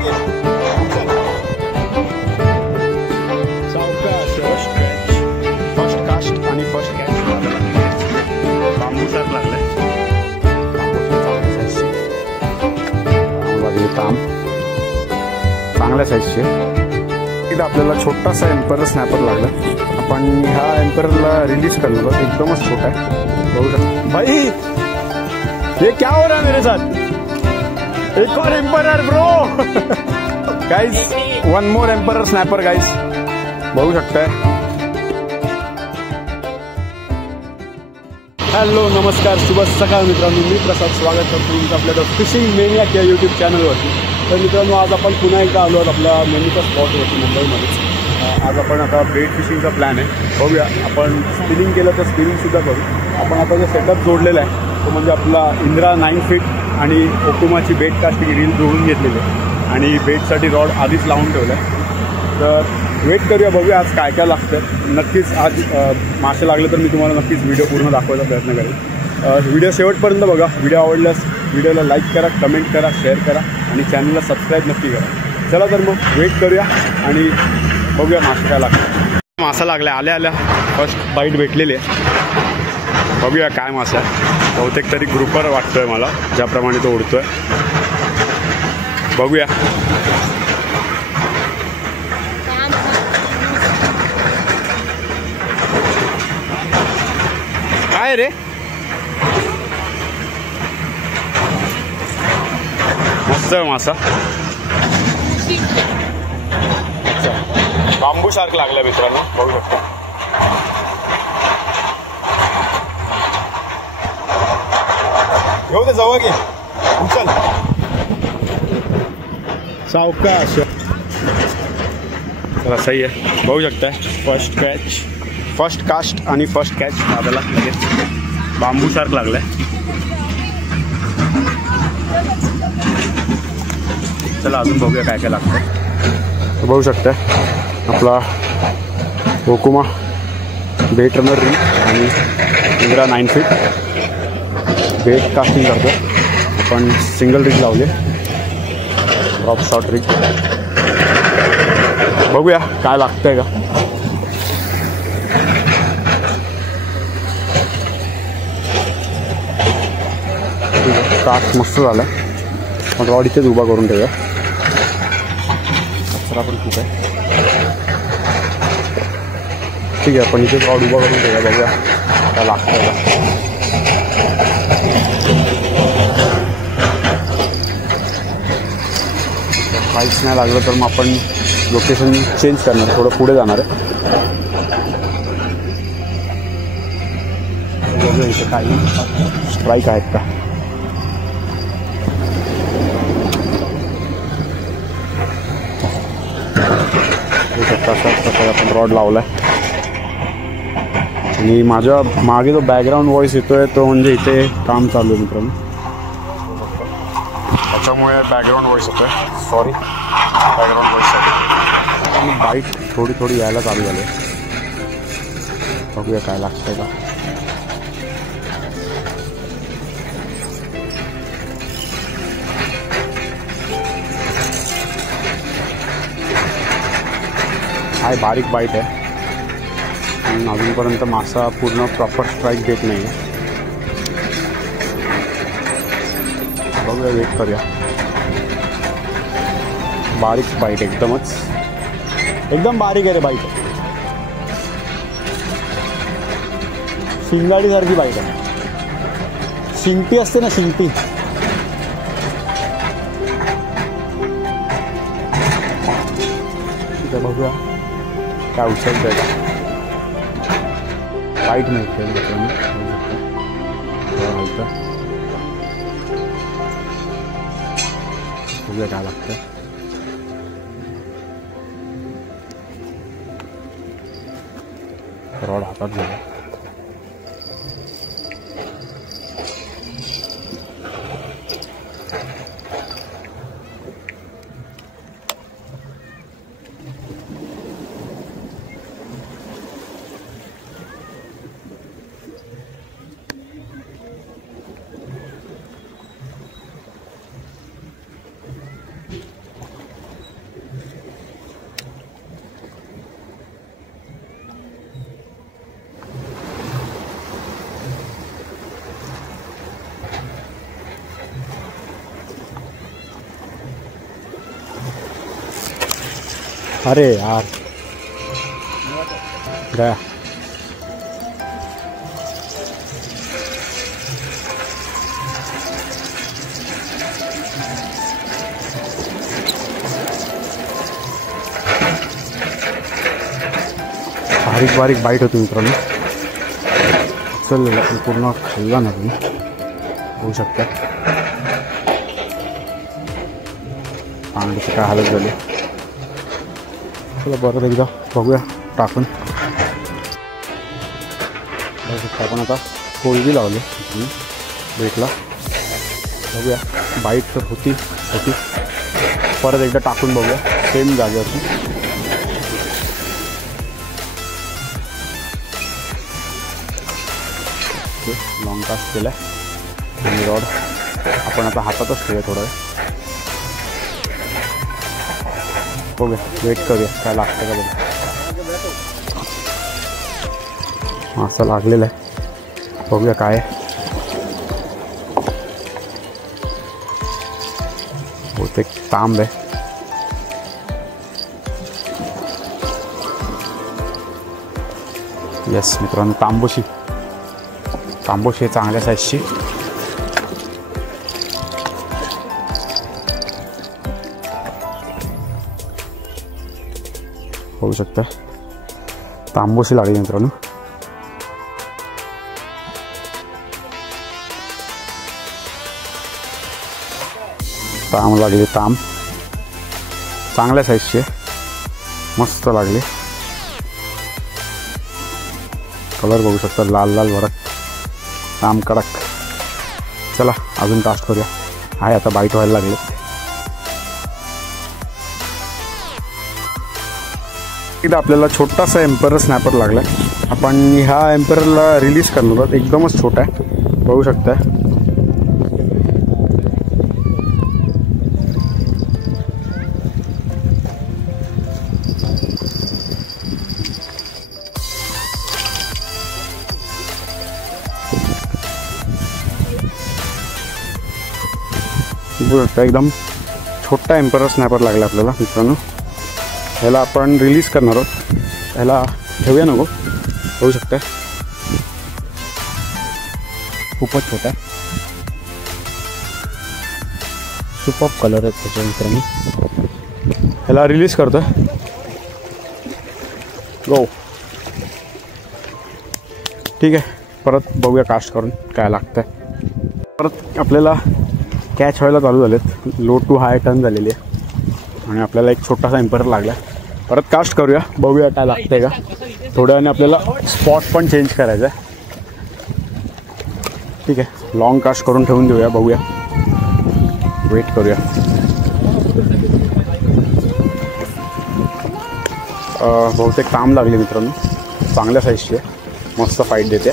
की सावकाश. First cast आणि फर्स्ट कॅच. बांबू सारखं लागलंय. काम चांगल्या साईजचे. इथं आपल्याला छोटासा एम्परर स्नॅपर लागला. आपण ह्या एम्पररला रिलीज करणार आहोत. एकदमच छोटा आहे. बघू शकता भाई, ये क्या हो रहा है मेरे साथ. एक और emperor bro. Guys, one more emperor snapper guys. बघू शकताय. हॅलो, नमस्कार, शुभ सकाळ मित्रांनो. मी प्रसाद स्वागत करतो तुमचं आपल्या फिशिंग मेनिया या यूट्यूब चॅनलवरती. तर मित्रांनो, आज आपण पुन्हा एकदा आलो आहोत आपल्या मेनूचा स्पॉटवरती मुंबईमध्ये. आज आपण आता बेट फिशिंगचा प्लॅन आहे. बघूया, आपण स्पिनिंग केलं तर स्पिनिंगसुद्धा करू. आपण आता जो सेटअप जोडलेला आहे तो म्हणजे आपला इंद्रा 9 फीट आणि ओकुमाची बेट कास्टिंग रील जोडून घेतलेली आहे आणि बेटसाठी रॉड आधीच लावून ठेवला आहे. तर वेट करूया, बघूया आज काय काय लागतं. नक्कीच आज मासे लागले तर मी तुम्हाला नक्कीच व्हिडिओ पूर्ण दाखवायचा प्रयत्न करेन. व्हिडिओ शेवटपर्यंत बघा. व्हिडिओ आवडल्यास व्हिडिओला लाईक करा, कमेंट करा, शेअर करा आणि चॅनलला सबस्क्राईब नक्की करा. चला तर मग वेट करूया आणि बघूया मासे काय लागतं. मासा लागला, आल्या आल्या फर्स्ट बाईट भेटलेली आहे. बघूया काय मासा आहे. बहुतेक तरी ग्रुपर वाटतोय मला, ज्याप्रमाणे तो उडतोय. बघूया. काय रे, मस्त मासा. अच्छा, बांबू सारखं लागलं मित्रांनो. बघू शकता. घेऊ दे, जवळ घे, उचल. सावकाश. चला, सही आहे. बघू शकताय. फर्स्ट कॅच, फर्स्ट कास्ट आणि फर्स्ट कॅच दादाला लगेच बांबू सारखं लागलाय. चला अजून बघूया काय काय लागतं. बघू शकता आपला ओकुमा बेट रनर रिंग आणि इंद्रा 9 फीट बेट कास्टिंग करतो. आपण सिंगल रिग लावले, ड्रॉप शॉट रिग. बघूया काय लागतंय का. कास्ट मस्त झाला. पण रॉड इथेच उभा करून ठेवूया. कचरा पण खूप आहे. ठीक आहे, आपण इथेच रॉड उभा करून ठेवूया. बघूया काय लागतं का. काहीच नाही लागलं तर मग आपण लोकेशन चेंज करणार, थोडं पुढे जाणार आहे. बघूया इथे काही स्ट्राईक आहेत का. अशाच प्रकारे आपण रॉड लावलाय. आणि माझ्या मागे जो बॅकग्राऊंड व्हॉइस येतोय तो म्हणजे इथे काम चालू आहे मित्रांनो, त्याच्यामुळे बॅकग्राऊंड व्हॉइस येतोय. सॉरी बॅकग्राऊंड व्हॉइससाठी. बाईट थोडी थोडी यायला चालू झाली. बघूया काय लागतंय का. हाय, बारीक बाईट आहे. अजूनपर्यंत मासा पूर्ण प्रॉपर स्ट्राईक देत नाही आहे. बघूया, वेट करूया. बारीक बाईट, एकदम बारीक आहे रे बाईट. शिंगाडीसारखी बाईट आहे. शिंपी असते ना, शिंपी. ठीक आहे, बघूया काय उचलत आहे का. बाईट मिळते मित्रांनो. बघूया काय लागतं. रॉड हातात गेला. अरे यार गया। बारीक बारीक बाईट होती मित्रांनो, उचललेला पूर्ण खाल्ला ना तुम्ही, होऊ शकता पाण्याची काय हालत झाली। चला परत एकदा बघूया टाकून। आपण आता कोळी लावले बेटला, बघूया बाईट तर होती होती, परत एकदा टाकून बघूया सेम जागेवरती। लॉंग कास्ट केला आणि रॉड आपण आता हातातच ठेवूया थोडा वेळ, बघूया वेट करूया काय लागतं का बघा। असं लागलेलं आहे, बघूया काय आहे। बहुतेक तांब आहे। येस मित्रांनो, तांबोशी आहे चांगल्या साईजची। होऊ शकतं तांबोशी लागली मित्रांनो। तांब लागली, तांब चांगल्या साईजची आहे, मस्त लागली। कलर बघू शकता, लाल लाल भडक तांब कडक। चला अजून कास्ट करूया, आहे आता बाईट व्हायला लागले। एकदा आपल्याला छोटासा एम्परर स्नॅपर लागला, आपण ह्या एम्पररला रिलीज करणार आहोत। एकदमच छोटा आहे, बघू शकता। एकदम छोटा एम्परर स्नॅपर लागला आपल्याला मित्रांनो। ह्याला आपण रिलीज करणार आहोत, ह्याला ठेवूया नको, होऊ शकतं खूपच छोटा, सुपर कलर आहे त्याच्या मित्रांनो। ह्याला रिलीज करतोय, गो। ठीक आहे, परत बघूया कास्ट करून काय लागतंय। परत आपल्याला कॅच व्हायला चालू झालेत, लो टू हाय टर्न झालेली आहे आणि आपल्याला एक छोटासा एम्परर लागला। परत कास्ट करूया, बघूया काय लागतंय का। थोड्या वेळाने आपल्याला स्पॉट पण चेंज करायचा आहे। ठीक आहे, लॉंग कास्ट करून ठेवून देऊया, बघूया वेट करूया। बहुतेक तांब लागली मित्रांनो, चांगल्या साईजची आहे, मस्त फाईट देते,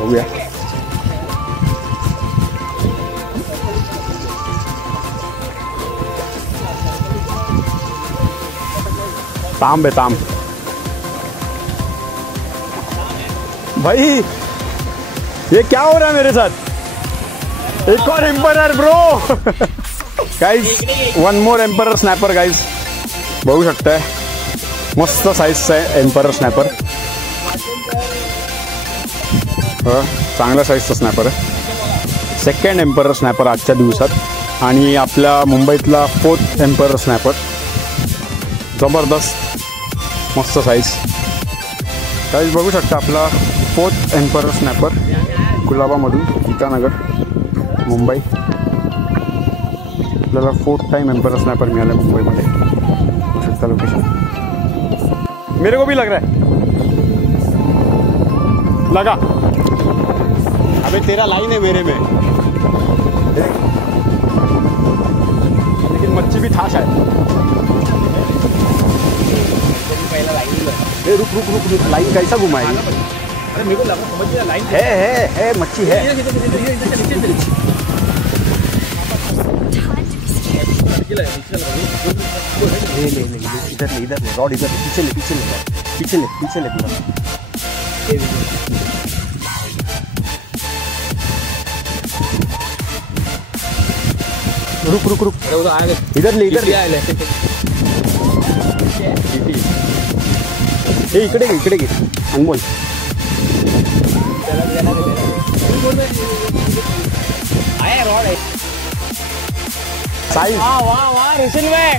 बघूया। तांब है तांब भाई, ये क्या हो रहा है मेरे साथ। एक और emperor bro guys, one more emperor snapper guys, बघू शकताय मस्त साईजचा आहे एम्परर स्नॅपर। चांगल्या साईजचा स्नॅपर आहे, सेकंड एम्परर स्नॅपर आजच्या दिवसात आणि आपल्या मुंबईतला 4th एम्परर स्नॅपर। जबरदस्त मस्त साईज गाइस, बघू शकता आपला 4th एम्परर स्नॅपर कुलाबामधून, गीतानगर मुंबई। आपल्याला 4th टाइम एम्परर स्नॅपर मिळाला मुंबईमध्ये, बघू शकता लोकेशन। मेरे को भी लग रहा है, लगा। अबे तेरा लाइन है मेरे में, लेकिन मच्छी भी ठास है। रुक रुक रुक रुक, लाइन कैसा घुमाएगी? अरे मेरे को लगा समझ गया, लाइन है मच्छी है। इधर ले रॉड, इधर पीछे ले पूरा। रुक रुक रुक, इधर ले इधर ले. हे इकडे घे, इकडे घे अनमोल. साईज रोशन भाई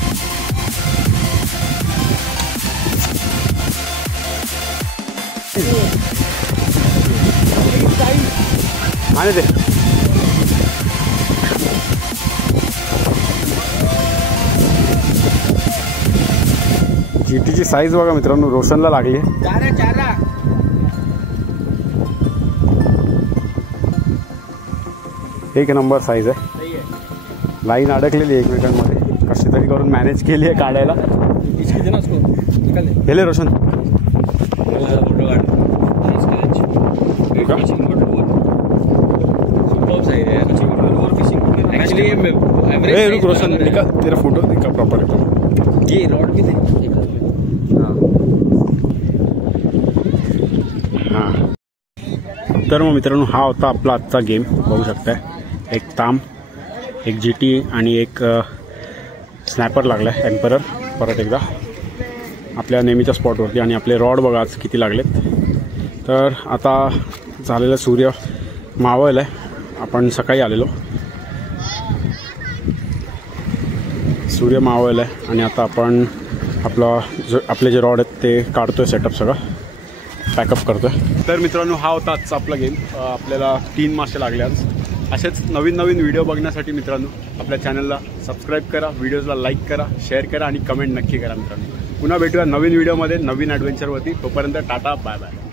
आने दे. जीटीची साईज बघा मित्रांनो, रोशनला लागली. एक नंबर साईज आहे. लाईन अडकलेली आहे एकमेकांमध्ये, कशी तरी करून मॅनेज केली आहे काढायला. गेले रोशन. रुक रोशन, निकाल तेरा फोटो निकाल प्रॉपर ये रॉड भी हां. तर मग मित्रांनो, हा होता आपला आजचा गेम. बघू शकताय, एक ताम, एक जीटी आणि एक स्नॅपर लागला आहे एम्परर परत एकदा आपल्या नेहमीच्या स्पॉटवरती. आणि आपले रॉड बघा आज किती लागलेत. तर आता झालेलं सूर्य मावळलं आहे. आपण सकाळी आलेलो, सूर्य मावळलं आहे आणि आता आपण आपले जे रॉड आहेत ते काढतो आहे, सेटअप सगळं पॅकअप करतो आहे. तर मित्रांनो, हा होता आजचा आपला गेम. आपल्याला 3 मासे लागले आज. असेच नवीन नवीन व्हिडिओ बघण्यासाठी मित्रांनो आपल्या चॅनलला सबस्क्राईब करा, व्हिडिओजला लाईक करा, शेअर करा आणि कमेंट नक्की करा मित्रांनो. पुन्हा भेटूया नवीन व्हिडिओमध्ये, नवीन ॲडव्हेंचरवरती. तोपर्यंत टाटा, बाय बाय.